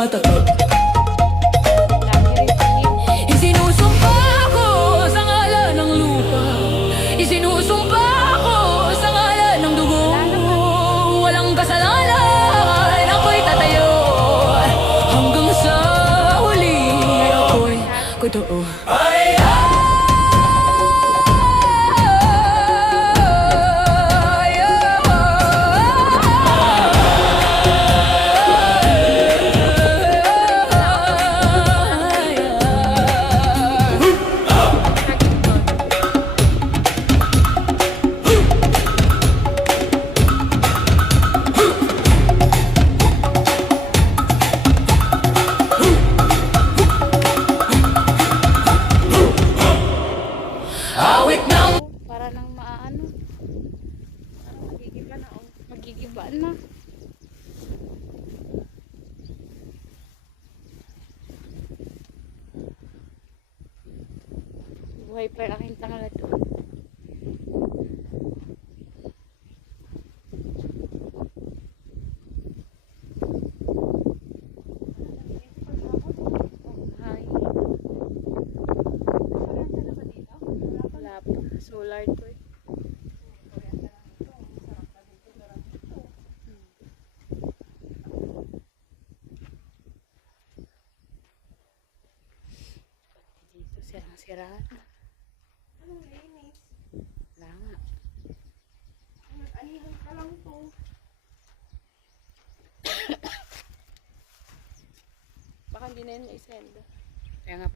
matatag. Isinusumpa ko sa ngalan ng lupa, isinusumpa ko sa ngalan ng dugo. Walang kasalanan, ako'y tatayo hanggang sa huli ako'y totoo. Para nang maano. Parang magigiba na, oh. Magigiba na. Buhay pa yung aking tangala doon. Solar to eh. Dito sirang-siraan. Anong linis? Wala nga. Anihan ka lang to. Baka hindi na yun na-send. Kaya nga